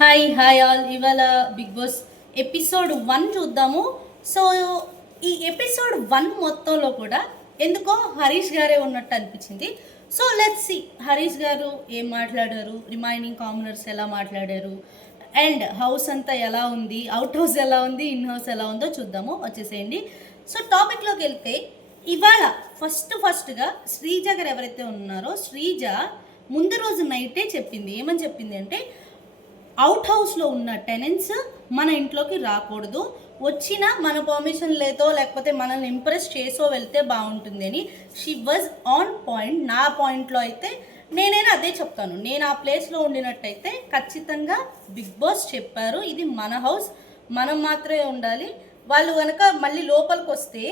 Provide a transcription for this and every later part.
Hi hi all. ఇవాళ big boss episode 1 చూద్దాము. So ఈ ఎపిసోడ్ 1 మొత్తంలో కూడా ఎందుకో హరీష్ గారే ఉన్నట్టు అనిపించింది. సో లెట్స్ సి హరీష్ గారు ఏం మాట్లాడారు, రిమైనింగ్ కామనర్స్ ఎలా మాట్లాడారు, అండ్ హౌస్ అంతా ఎలా ఉంది, అవుట్ హౌస్ ఎలా ఉంది, ఇన్ హౌస్ ఎలా ఉందో చూద్దాము. వచ్చేసేయండి. సో టాపిక్లోకి వెళ్తే ఇవాళ ఫస్ట్గా శ్రీజ గారు ఎవరైతే ఉన్నారో, శ్రీజ ముందు రోజు నైటే చెప్పింది. ఏమని చెప్పింది అంటే, అవుట్ హౌస్లో ఉన్న టెనెంట్స్ మన ఇంట్లోకి రాకూడదు, వచ్చినా మన పర్మిషన్ లేదో లేకపోతే మనల్ని ఇంప్రెస్ చేసో వెళ్తే బాగుంటుంది అని. She was on point. నా పాయింట్లో అయితే నేనైనా అదే చెప్తాను. నేను ఆ ప్లేస్లో ఉండినట్టయితే ఖచ్చితంగా బిగ్ బాస్ చెప్పారు, ఇది మన హౌస్, మనం మాత్రమే ఉండాలి, వాళ్ళు కనుక మళ్ళీ లోపలికి వస్తే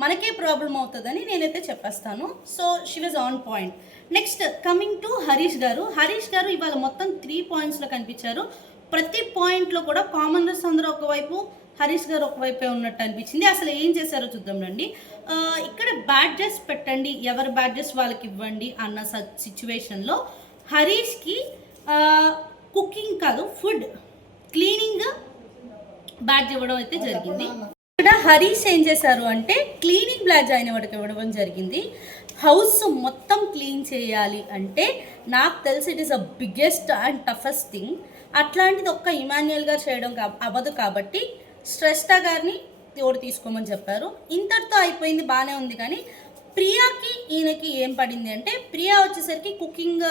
మనకే ప్రాబ్లం అవుతుందని నేనైతే చెప్పేస్తాను. So she was on point. Next coming to Harish గారు ఇవాళ మొత్తం 3 పాయింట్స్లో కనిపించారు. ప్రతి పాయింట్లో కూడా కామనర్స్ అందరూ ఒకవైపు, హరీష్ గారు ఒకవైపే ఉన్నట్టు అనిపించింది. అసలు ఏం చేశారో చూద్దాం రండి. ఇక్కడ బ్యాడ్జెస్ పెట్టండి, ఎవరి బ్యాడ్జెస్ వాళ్ళకి ఇవ్వండి అన్న సిచ్యువేషన్లో హరీష్కి కుకింగ్ కాదు, ఫుడ్ క్లీనింగ్ బ్యాడ్జ్ ఇవ్వడం అయితే జరిగింది. ఇక్కడ హరీష్ ఏం చేశారు అంటే క్లీనింగ్ బ్యాడ్జ్ అయిన వాడికి ఇవ్వడం జరిగింది. హౌస్ మొత్తం క్లీన్ చేయాలి అంటే నాకు తెలిసి it is a biggest and toughest thing. అట్లాంటిది ఒక్క ఇమాన్యుయల్ గారు చేయడం అవ్వదు కాబట్టి శ్రేష్ఠ గారిని తోడు తీసుకోమని చెప్పారు. ఇంతటితో అయిపోయింది, బాగానే ఉంది. కానీ ప్రియాకి ఈయనకి ఏం పడింది అంటే, ప్రియా వచ్చేసరికి కుకింగ్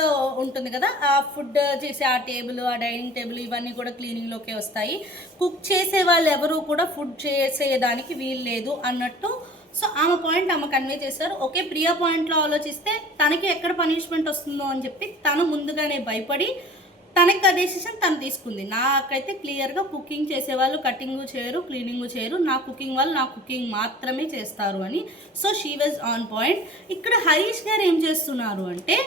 ఉంటుంది కదా, ఆ ఫుడ్ చేసే ఆ టేబుల్, ఆ డైనింగ్ టేబుల్ ఇవన్నీ కూడా క్లీనింగ్లోకే వస్తాయి. కుక్ చేసే వాళ్ళు ఎవరు కూడా ఫుడ్ చేసేదానికి వీలు లేదు అన్నట్టు. సో ఆమె పాయింట్ ఆమె కన్వే చేశారు. ఓకే, ప్రియా పాయింట్లో ఆలోచిస్తే తనకి ఎక్కడ పనిష్మెంట్ వస్తుందో అని చెప్పి తను ముందుగానే భయపడి తనకి ఆ డెసిషన్ తను తీసుకుంది. నాకైతే క్లియర్గా కుకింగ్ చేసేవాళ్ళు కటింగ్ చేయరు, క్లీనింగ్ చేయరు, నా కుకింగ్ వాళ్ళు నా కుకింగ్ మాత్రమే చేస్తారు అని. So she was on point. ఇక్కడ హరీష్ గారు ఏం చేస్తున్నారు అంటే,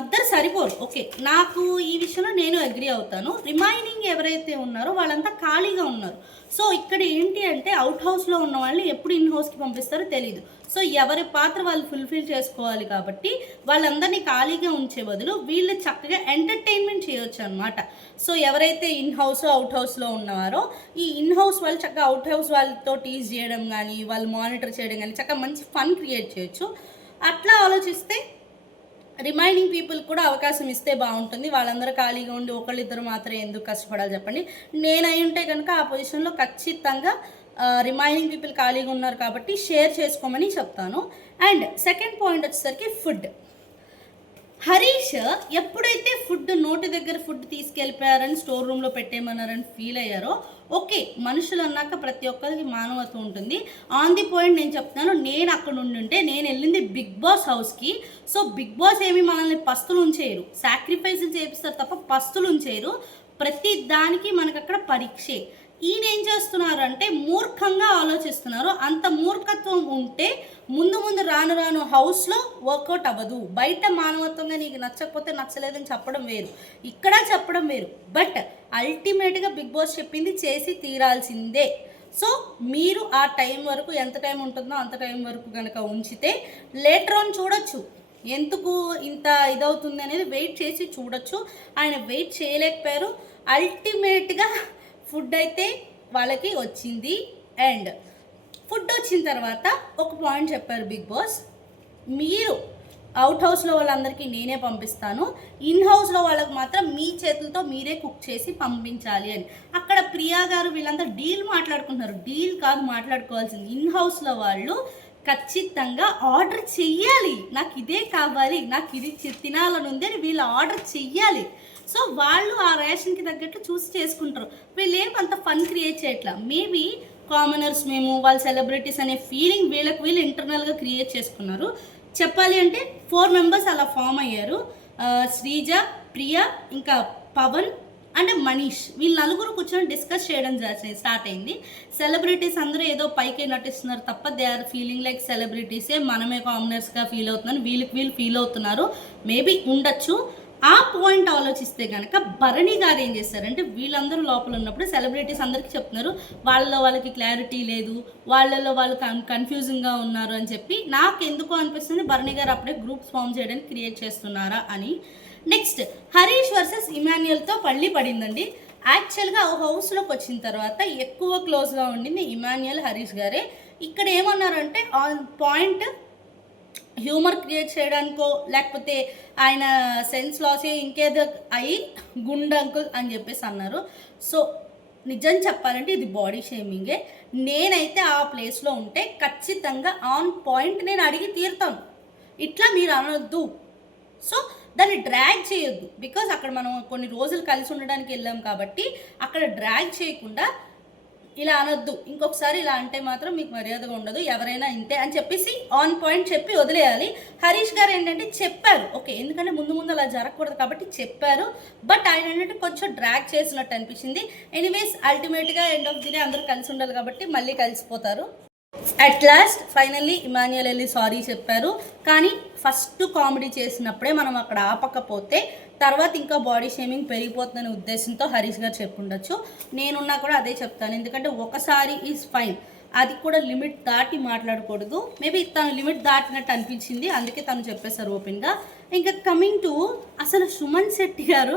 ఇద్దరు సరిపోరు. ఓకే, నాకు ఈ విషయంలో నేను అగ్రి అవుతాను. రిమైనింగ్ ఎవరైతే ఉన్నారో వాళ్ళంతా ఖాళీగా ఉన్నారు. సో ఇక్కడ ఏంటి అంటే, అవుట్ హౌస్లో ఉన్న వాళ్ళని ఎప్పుడు ఇన్ హౌస్కి పంపిస్తారో తెలీదు. సో ఎవరి పాత్ర వాళ్ళు ఫుల్ఫిల్ చేసుకోవాలి కాబట్టి వాళ్ళందరినీ ఖాళీగా ఉంచే బదులు వీళ్ళు చక్కగా ఎంటర్టైన్మెంట్ చేయొచ్చు అనమాట. సో ఎవరైతే ఇన్ హౌస్ అవుట్ హౌస్లో ఉన్నారో, ఈ ఇన్ హౌస్ వాళ్ళు చక్కగా అవుట్ హౌస్ వాళ్ళతో టీజ్ చేయడం కానీ, వాళ్ళు మానిటర్ చేయడం కానీ, చక్కగా మంచి ఫన్ క్రియేట్ చేయొచ్చు. అట్లా ఆలోచిస్తే రిమైనింగ్ పీపుల్ కూడా అవకాశం ఇస్తే బాగుంటుంది. వాళ్ళందరూ ఖాళీగా ఉండి ఒకళ్ళిద్దరు మాత్రం ఎందుకు కష్టపడాలి చెప్పండి. నేను అయి ఉంటే కనుక ఆ పొజిషన్లో ఖచ్చితంగా రిమైనింగ్ పీపుల్ ఖాళీగా ఉన్నారు కాబట్టి షేర్ చేసుకోమని చెప్తాను. అండ్ సెకండ్ పాయింట్ వచ్చేసరికి ఫుడ్. హరీష్ ఎప్పుడైతే ఫుడ్ నోటి దగ్గర ఫుడ్ తీసుకెళ్ళిపోయారని స్టోర్ రూమ్లో పెట్టేయమన్నారని ఫీల్ అయ్యారో, ఓకే, మనుషులు అన్నాక ప్రతి ఒక్కరికి మానవత్వం ఉంటుంది. ఆన్ ది పాయింట్ నేను చెప్తాను, నేను అక్కడ ఉంటే నేను వెళ్ళింది బిగ్ బాస్ హౌస్కి. సో బిగ్ బాస్ ఏమి మనల్ని పస్తులు ఉంచేయరు, సాక్రిఫైస్లు చేపిస్తారు తప్ప పస్తులు ఉంచేయరు. ప్రతి దానికి మనకు అక్కడ పరీక్షే. ఈయన ఏం చేస్తున్నారు అంటే మూర్ఖంగా ఆలోచిస్తున్నారు. అంత మూర్ఖత్వం ఉంటే ముందు రాను హౌస్లో వర్కౌట్ అవ్వదు. బయట మానవత్వంగా నీకు నచ్చకపోతే నచ్చలేదని చెప్పడం వేరు, ఇక్కడ చెప్పడం వేరు. బట్ అల్టిమేట్గా బిగ్ బాస్ చెప్పింది చేసి తీరాల్సిందే. సో మీరు ఆ టైం వరకు, ఎంత టైం ఉంటుందో అంత టైం వరకు కనుక ఉంచితే లేటర్ ఆన్ చూడొచ్చు ఎందుకు ఇంత ఇదవుతుంది అనేది, వెయిట్ చేసి చూడొచ్చు. ఆయన వెయిట్ చేయలేకపోయారు. అల్టిమేట్గా ఫుడ్ అయితే వాళ్ళకి వచ్చింది. అండ్ ఫుడ్ వచ్చిన తర్వాత ఒక పాయింట్ చెప్పారు బిగ్ బాస్, మీరు అవుట్ హౌస్లో వాళ్ళందరికీ నేనే పంపిస్తాను, ఇన్ హౌస్లో వాళ్ళకి మాత్రం మీ చేతులతో మీరే కుక్ చేసి పంపించాలి అని. అక్కడ ప్రియా గారు వీళ్ళంతా డీల్ మాట్లాడుకుంటున్నారు. డీల్ కాదు మాట్లాడుకోవాల్సింది, ఇన్ హౌస్లో వాళ్ళు ఖచ్చితంగా ఆర్డర్ చెయ్యాలి. నాకు ఇదే కావాలి, నాకు ఇది తినాలని ఉంది అని వీళ్ళు ఆర్డర్ చెయ్యాలి. సో వాళ్ళు ఆ రేషన్కి తగ్గట్టు చూసి చేసుకుంటారు. వీళ్ళు ఏం అంత ఫన్ క్రియేట్ చేయట్లా. మేబీ కామనర్స్ మేము, వాళ్ళ సెలబ్రిటీస్ అనే ఫీలింగ్ వీళ్ళు ఇంటర్నల్గా క్రియేట్ చేసుకున్నారు. చెప్పాలి అంటే 4 మెంబర్స్ అలా ఫామ్ అయ్యారు. శ్రీజ, ప్రియా, ఇంకా పవన్ అంటే మనీష్, వీళ్ళు నలుగురు కూర్చొని డిస్కస్ చేయడం స్టార్ట్ అయింది. సెలబ్రిటీస్ అందరూ ఏదో పైకి నటిస్తున్నారు తప్ప దే ఆర్ ఫీలింగ్ లైక్ సెలబ్రిటీసే, మనమే కామనర్స్గా ఫీల్ అవుతున్నాను, వీళ్ళు ఫీల్ అవుతున్నారు. మేబీ ఉండొచ్చు. ఆ పాయింట్ ఆలోచిస్తే కనుక భరణి గారు ఏం చేస్తారంటే, వీళ్ళందరూ లోపల ఉన్నప్పుడు సెలబ్రిటీస్ అందరికీ చెప్తున్నారు వాళ్ళకి క్లారిటీ లేదు, వాళ్ళలో వాళ్ళు కన్ఫ్యూజింగ్గా ఉన్నారు అని చెప్పి. నాకు ఎందుకో అనిపిస్తుంది భరణి గారు అప్పుడే గ్రూప్స్ ఫామ్ చేయడానికి క్రియేట్ చేస్తున్నారా అని. నెక్స్ట్ హరీష్ వర్సెస్ ఇమాన్యుయల్తో పళ్ళి పడిందండి. యాక్చువల్గా ఆ హౌస్లోకి వచ్చిన తర్వాత ఎక్కువ క్లోజ్గా ఉండింది ఇమాన్యుయల్ హరీష్ గారే. ఇక్కడ ఏమన్నారంటే ఆన్ పాయింట్ హ్యూమర్ క్రియేట్ చేయడానికో లేకపోతే ఆయన సెన్స్ లాస్ ఇంకేదో అయ్యి గుండు అంకుల్ అని చెప్పేసి అన్నారు. సో నిజం చెప్పాలంటే ఇది బాడీ షేమింగే. నేనైతే ఆ ప్లేస్లో ఉంటే ఖచ్చితంగా ఆన్ పాయింట్ నేను అడిగి తీరుతాను, ఇట్లా మీరు అనొద్దు. సో దాన్ని డ్రాగ్ చేయొద్దు, బికాజ్ అక్కడ మనం కొన్ని రోజులు కలిసి ఉండడానికి వెళ్ళాం కాబట్టి అక్కడ డ్రాగ్ చేయకుండా ఇలా అనొద్దు, ఇంకొకసారి ఇలా అంటే మాత్రం మీకు మర్యాదగా ఉండదు, ఎవరైనా ఇంతే అని చెప్పేసి ఆన్ పాయింట్ చెప్పి వదిలేయాలి. హరీష్ గారు ఏంటంటే చెప్పారు, ఓకే, ఎందుకంటే ముందు ముందు అలా జరగకూడదు కాబట్టి చెప్పారు. బట్ ఆయన ఏంటంటే కొంచెం డ్రాగ్ చేసినట్టు అనిపించింది. ఎనీవేస్ అల్టిమేట్గా ఎండ్ ఆఫ్ ది డే అందరూ కలిసి ఉండాలి కాబట్టి మళ్ళీ కలిసిపోతారు. అట్ లాస్ట్ ఫైనల్లీ ఇమాన్యుయల్ వెళ్ళి సారీ చెప్పారు. కానీ ఫస్ట్ కామెడీ చేసినప్పుడే మనం అక్కడ ఆపకపోతే తర్వాత ఇంకా బాడీ షేమింగ్ పెరిగిపోతుందనే ఉద్దేశంతో హరీష్ గారు చెప్పుండొచ్చు. నేనున్నా కూడా అదే చెప్తాను, ఎందుకంటే ఒకసారి ఈజ్ ఫైన్, అది కూడా లిమిట్ దాటి మాట్లాడకూడదు. మేబీ తను లిమిట్ దాటినట్టు అనిపించింది, అందుకే తను చెప్పేశారు ఓపెన్గా. ఇంకా కమింగ్ టు అసలు సుమన్ శెట్టి గారు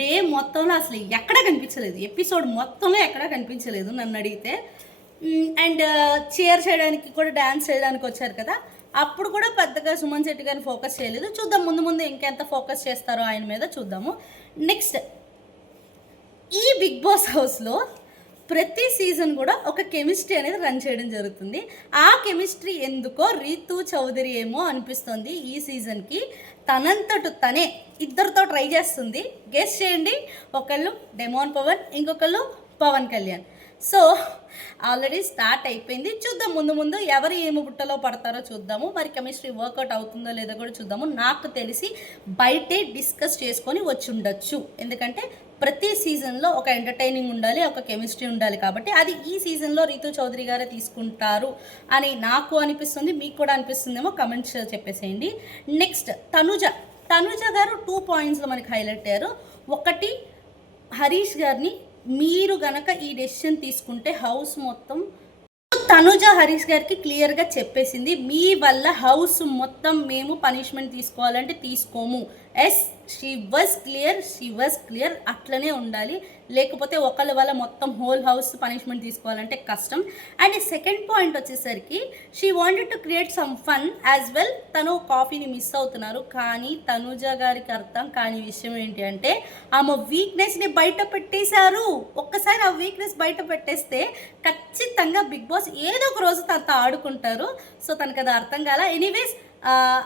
డే మొత్తంలో అసలు ఎక్కడా కనిపించలేదు, ఎపిసోడ్ మొత్తంలో ఎక్కడా కనిపించలేదు నన్ను అడిగితే. అండ్ చీర్ చేయడానికి కూడా డ్యాన్స్ చేయడానికి వచ్చారు కదా, అప్పుడు కూడా పెద్దగా సుమన్ శెట్టి గారిని ఫోకస్ చేయలేదు. చూద్దాం ముందు ముందు ఇంకెంత ఫోకస్ చేస్తారో ఆయన మీద చూద్దాము. నెక్స్ట్, ఈ బిగ్ బాస్ హౌస్లో ప్రతి సీజన్ కూడా ఒక కెమిస్ట్రీ అనేది రన్ చేయడం జరుగుతుంది. ఆ కెమిస్ట్రీ ఎందుకో రీతు చౌదరి ఏమో అనిపిస్తుంది ఈ సీజన్కి తనంతట తనే ఇద్దరితో ట్రై చేస్తుంది. గెస్ చేయండి, ఒకళ్ళు డెమోన్ పవన్, ఇంకొకళ్ళు Pawan Kalyan. So already start అయిపోయింది, చూద్దాం ముందు ముందు ఎవరు ఏమి బుట్టలో పడతారో చూద్దాము. మరి కెమిస్ట్రీ వర్కౌట్ అవుతుందో లేదో కూడా చూద్దాము. నాకు తెలిసి బయటే డిస్కస్ చేసుకొని వచ్చి ఉండొచ్చు, ఎందుకంటే ప్రతి సీజన్లో ఒక ఎంటర్టైనింగ్ ఉండాలి, ఒక కెమిస్ట్రీ ఉండాలి, కాబట్టి అది ఈ సీజన్లో రీతు చౌదరి గారే తీసుకుంటారు అని నాకు అనిపిస్తుంది. మీకు కూడా అనిపిస్తుందేమో కమెంట్స్ చెప్పేసేయండి. నెక్స్ట్ తనుజ గారు 2 పాయింట్స్లో మనకి హైలైట్ అయ్యారు. ఒకటి, హరీష్ గారిని మీరు గనక ఈ డెసిషన్ తీసుకుంటే హౌస్ మొత్తం, తనుజ హరీష్ గారికి క్లియర్గా చెప్పేసింది, మీ వల్ల హౌస్ మొత్తం మేము పనిష్మెంట్ తీసుకోవాలంటే తీసుకోము. ఎస్, షీ వాజ్ క్లియర్, అట్లనే ఉండాలి, లేకపోతే ఒకళ్ళ వల్ల మొత్తం హోల్ హౌస్ పనిష్మెంట్ తీసుకోవాలంటే కష్టం. అండ్ సెకండ్ పాయింట్ వచ్చేసరికి she wanted to create some fun as well. తను కాఫీని మిస్ అవుతున్నారు, కానీ తనుజ గారికి అర్థం కాని విషయం ఏంటి అంటే ఆమె వీక్నెస్ని బయట పెట్టేశారు. ఒక్కసారి ఆ వీక్నెస్ బయట పెట్టేస్తే ఖచ్చితంగా బిగ్ బాస్ ఏదో ఒక రోజు తనతో ఆడుకుంటారు. సో తనకు అది అర్థం కాల. ఎనీవేస్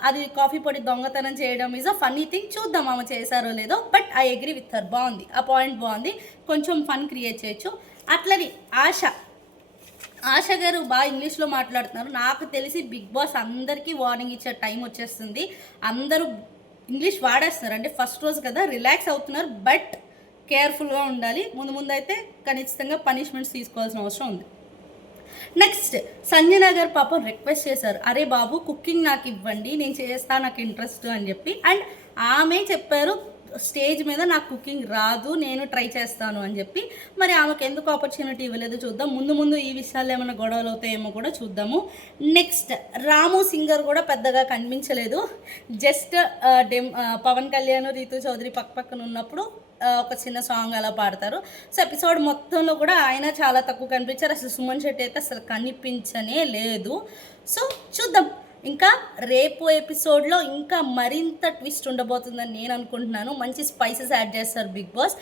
అది కాఫీ పొడి దొంగతనం చేయడం ఈజ్ అ ఫన్నీ థింగ్, చూద్దాం ఆమె చేశారో లేదో. But I agree with her, బాగుంది, ఆ పాయింట్ బాగుంది, కొంచెం ఫన్ క్రియేట్ చేయొచ్చు. అట్లని ఆశ గారు బాగా ఇంగ్లీష్లో మాట్లాడుతున్నారు. నాకు తెలిసి బిగ్ బాస్ అందరికీ వార్నింగ్ ఇచ్చే టైం వచ్చేస్తుంది, అందరూ ఇంగ్లీష్ వాడేస్తున్నారు. అంటే ఫస్ట్ రోజు కదా రిలాక్స్ అవుతున్నారు, బట్ కేర్ఫుల్గా ఉండాలి. ముందు అయితే ఖచ్చితంగా పనిష్మెంట్స్ తీసుకోవాల్సిన అవసరం ఉంది. నెక్స్ట్, సంజన గారు పాపం రిక్వెస్ట్ చేశారు, అరే బాబు కుకింగ్ నాకు ఇవ్వండి, నేను చేస్తా, నాకు ఇంట్రెస్ట్ అని చెప్పి. అండ్ ఆమె చెప్పారు స్టేజ్ మీద నాకు కుకింగ్ రాదు, నేను ట్రై చేస్తాను అని చెప్పి. మరి ఆమెకు ఎందుకు ఆపర్చునిటీ ఇవ్వలేదు చూద్దాం. ముందు ఈ విషయాలు ఏమైనా గొడవలు అవుతాయేమో కూడా చూద్దాము. నెక్స్ట్, రాము సింగర్ కూడా పెద్దగా కనిపించలేదు. జస్ట్ పవన్ కళ్యాణ్ రీతు చౌదరి పక్కన ఉన్నప్పుడు ఒక చిన్న సాంగ్ అలా పాడతారు. సో ఎపిసోడ్ మొత్తంలో కూడా ఆయన చాలా తక్కువ కనిపించారు. అసలు సుమన్ శెట్టి అయితే అసలు కనిపించనే లేదు. సో చూద్దాం, ఇంకా రేపు ఎపిసోడ్లో ఇంకా మరింత ట్విస్ట్ ఉండబోతుందని నేను అనుకుంటున్నాను. మంచి స్పైసెస్ యాడ్ చేస్తారు బిగ్ బాస్.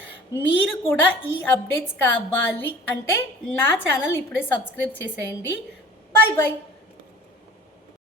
మీరు కూడా ఈ అప్డేట్స్ కావాలి అంటే నా ఛానల్ ఇప్పుడే సబ్స్క్రైబ్ చేసేయండి. బాయ్.